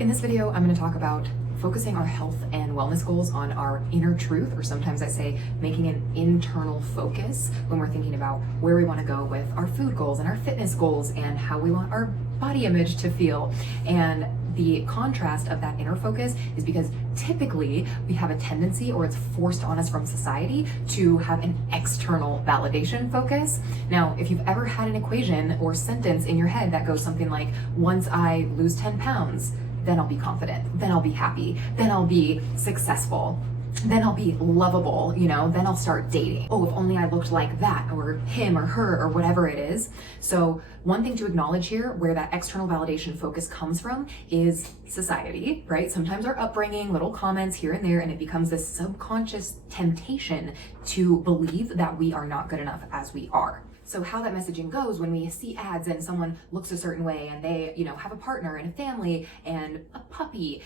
In this video, I'm going to talk about focusing our health and wellness goals on our inner truth, or sometimes I say making an internal focus when we're thinking about where we want to go with our food goals and our fitness goals and how we want our body image to feel. And the contrast of that inner focus is because typically we have a tendency, or it's forced on us from society, to have an external validation focus. Now, if you've ever had an equation or sentence in your head that goes something like, once I lose 10 pounds, then I'll be confident, then I'll be happy, then I'll be successful, then I'll be lovable, then I'll start dating. Oh, if only I looked like that, or him or her, or whatever it is. So one thing to acknowledge here, where that external validation focus comes from, is society, right? Sometimes our upbringing, little comments here and there, and it becomes this subconscious temptation to believe that we are not good enough as we are. So how that messaging goes when we see ads and someone looks a certain way and they, have a partner and a family and a puppy,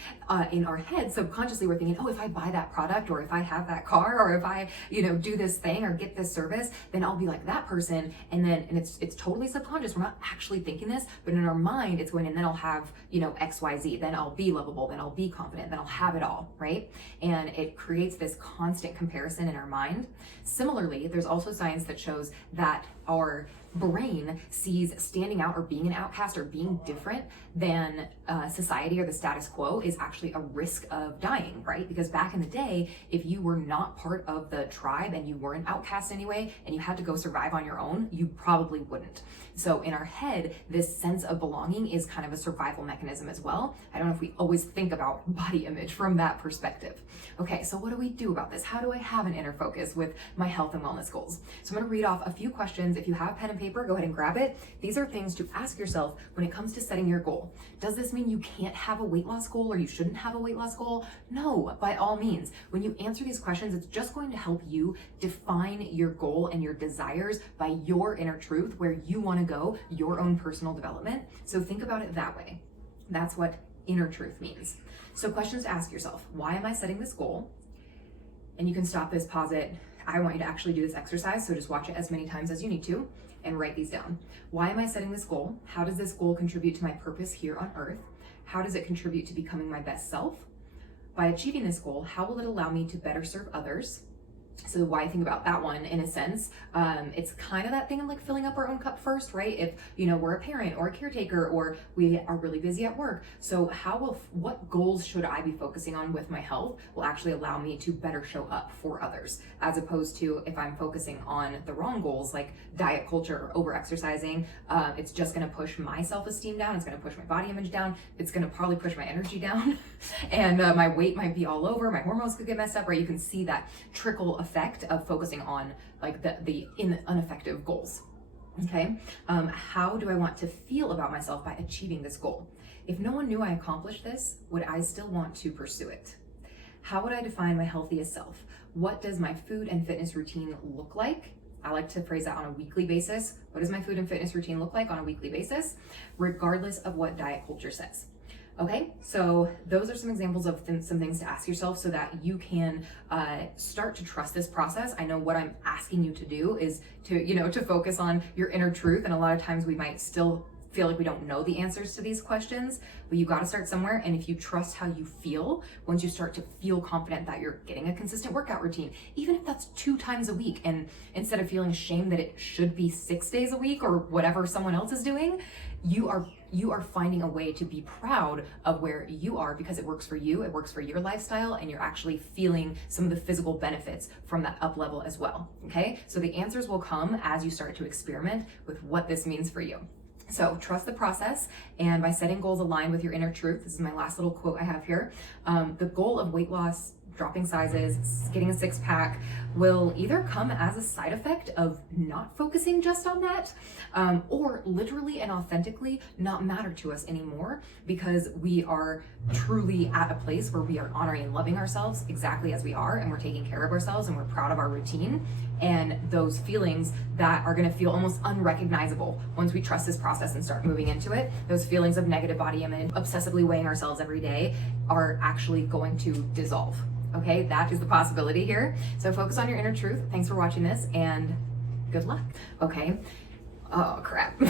in our head, subconsciously we're thinking, oh, if I buy that product, or if I have that car, or if I, do this thing or get this service, then I'll be like that person. And it's totally subconscious. We're not actually thinking this, but in our mind it's going, and then I'll have, X, Y, Z, then I'll be lovable, then I'll be confident, then I'll have it all, right? And it creates this constant comparison in our mind. Similarly, there's also science that shows that our brain sees standing out or being an outcast or being different than society or the status quo is actually a risk of dying, right? Because back in the day, if you were not part of the tribe and you were an outcast anyway, and you had to go survive on your own, you probably wouldn't. So in our head, this sense of belonging is kind of a survival mechanism as well. I don't know if we always think about body image from that perspective. Okay, so what do we do about this? How do I have an inner focus with my health and wellness goals? So I'm gonna read off a few questions. If you have pen and paper, go ahead and grab it. These are things to ask yourself when it comes to setting your goal. Does this mean you can't have a weight loss goal, or you shouldn't have a weight loss goal? No, by all means. When you answer these questions, it's just going to help you define your goal and your desires by your inner truth, where you want to go, your own personal development. So think about it that way. That's what inner truth means. So questions to ask yourself: why am I setting this goal? And you can stop this, pause it. I want you to actually do this exercise, so just watch it as many times as you need to and write these down. Why am I setting this goal? How does this goal contribute to my purpose here on earth? How does it contribute to becoming my best self? By achieving this goal, how will it allow me to better serve others? So why think about that one, in a sense, it's kind of that thing of like filling up our own cup first, right? If, we're a parent or a caretaker, or we are really busy at work. So what goals should I be focusing on with my health will actually allow me to better show up for others, as opposed to if I'm focusing on the wrong goals, like diet culture or over-exercising, it's just going to push my self-esteem down. It's going to push my body image down. It's going to probably push my energy down and my weight might be all over. My hormones could get messed up, right? You can see that trickle effect of focusing on like the ineffective goals. Okay, how do I want to feel about myself by achieving this goal? If no one knew I accomplished this, would I still want to pursue it? How would I define my healthiest self? What does my food and fitness routine look like? I like to phrase that on a weekly basis. What does my food and fitness routine look like on a weekly basis, regardless of what diet culture says? Okay, so those are some examples of some things to ask yourself so that you can start to trust this process. I know what I'm asking you to do is to focus on your inner truth, and a lot of times we might still feel like we don't know the answers to these questions, but you got to start somewhere. And if you trust how you feel, once you start to feel confident that you're getting a consistent workout routine, even if that's 2 times a week, and instead of feeling shame that it should be 6 days a week or whatever someone else is doing, you are finding a way to be proud of where you are, because it works for you, it works for your lifestyle, and you're actually feeling some of the physical benefits from that up level as well. Okay, so the answers will come as you start to experiment with what this means for you. So trust the process, and by setting goals aligned with your inner truth, this is my last little quote I have here, the goal of weight loss, dropping sizes, getting a 6-pack will either come as a side effect of not focusing just on that, or literally and authentically not matter to us anymore, because we are truly at a place where we are honoring and loving ourselves exactly as we are, and we're taking care of ourselves, and we're proud of our routine. And those feelings that are going to feel almost unrecognizable once we trust this process and start moving into it, those feelings of negative body image, obsessively weighing ourselves every day, are actually going to dissolve. Okay, that is the possibility here. So focus on your inner truth. Thanks for watching this, and good luck. Okay. Oh, crap.